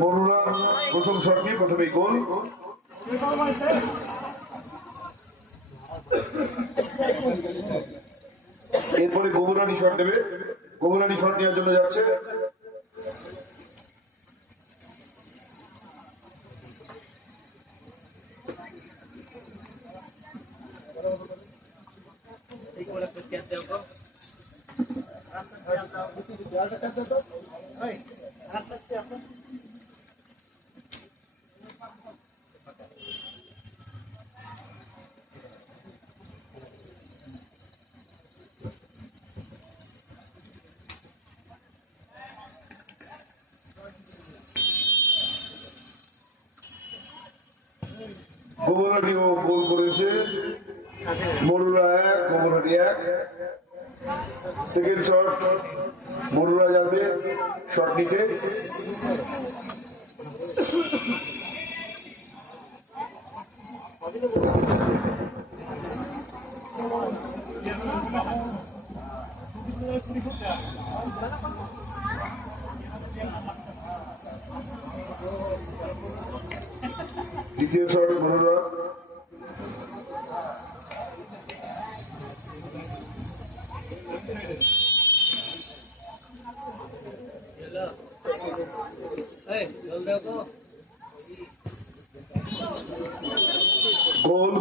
মরুরা প্রথম শটটি প্রথমে গোল। এরপরে গোবরানি শট নেবে গোবরানি শট নেওয়ার জন্য যাচ্ছে। গোবরানিও গোল করেছে। মরুরা এক গোবরানি এক। সেকেন্ড শট মরুরা যাবে শট নিতে। দ্বিতীয় শট মরুরা এই জল গোল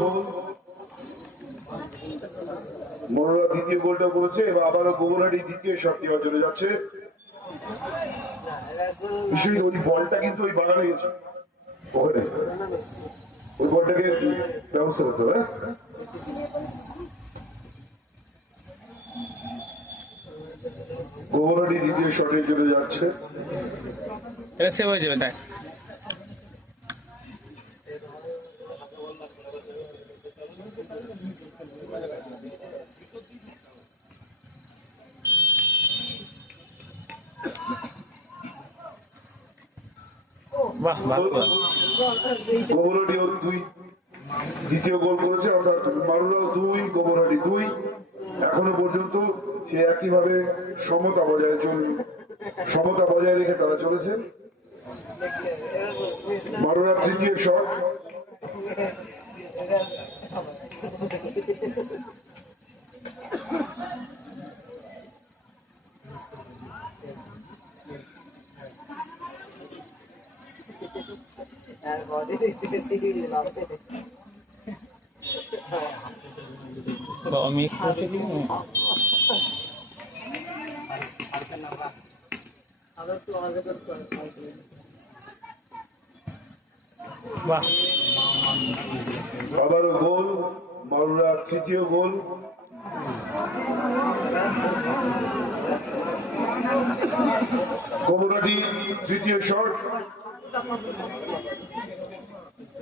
মনোরা দ্বিতীয় গোলটা করেছে, এবার আবারও গোবরাটি দ্বিতীয় শট নেওয়ার জন্য যাচ্ছে ওই বলটা কিন্তু ওই বাগানে গেছে। ওখানে ব্যবস্থা করতে হবে হ্যাঁ? গোবরাটি দ্বিতীয় শটের জন্য যাচ্ছে। এটা সেভ হয়ে যাবে, তাই। বাহ ভালো গোবরাটি ও দুই, দ্বিতীয় গোল করেছে, অর্থাৎ মারুরাও দুই গোবরাটি দুই। এখনও পর্যন্ত সে একইভাবে সমতা বজায় চল, সমতা বজায় রেখে তারা চলেছেন মারুরা তৃতীয় শট। আমি বাহ গোল মারুরা তৃতীয় গোল। গোবরাটি তৃতীয় শট।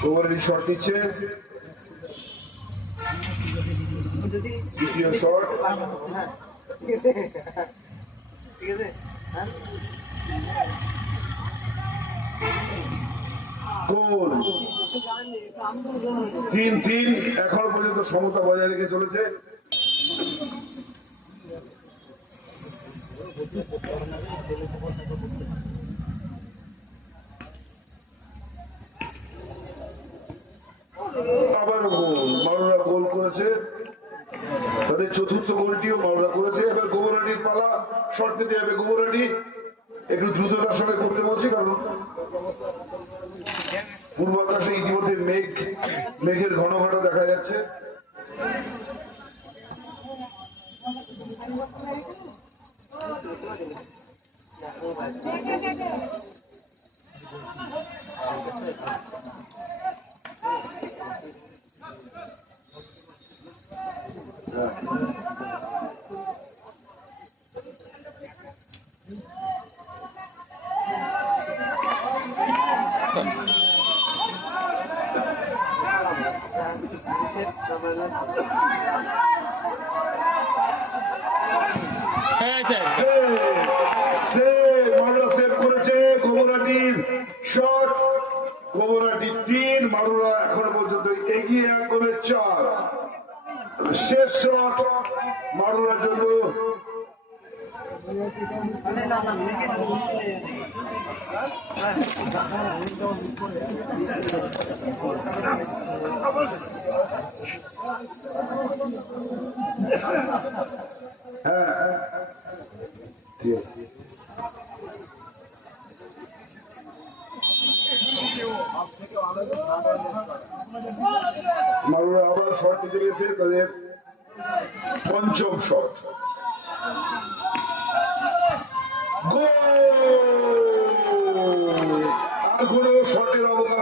গোবরাটি শট নিচ্ছে দ্বিতীয় শট ঠিক আছে ঠিক আছে হ্যাঁ গোল তিন তিন এখন পর্যন্ত সমতা বজায় রেখে চলেছে। আবার গোল। মারুরা গোল করেছে। তাদের চতুর্থ গোলটিও মারুরা করেছে। এবার গোবরাটির পালা। শর্ট নিতে যাবে গোবরাটি। একটু দ্রুততার সঙ্গে করতে বলছি, কারণ পূর্ব আকাশে ইতিমধ্যে মেঘ, মেঘের ঘন ঘন দেখা যাচ্ছে। হ্যাঁ স্যার সে মারুরা সেভ করেছে গোবরাটির শট গোবরাটি তিন মারুরা এখনও পর্যন্ত এগিয়ে এক গোলে চার শেষ শট মারুরার জন্য হ্যাঁ ঠিক আছে মারুরা আবার শট দিতে গেছে তাদের পঞ্চম শট। আর কোনো শটের অবকাশ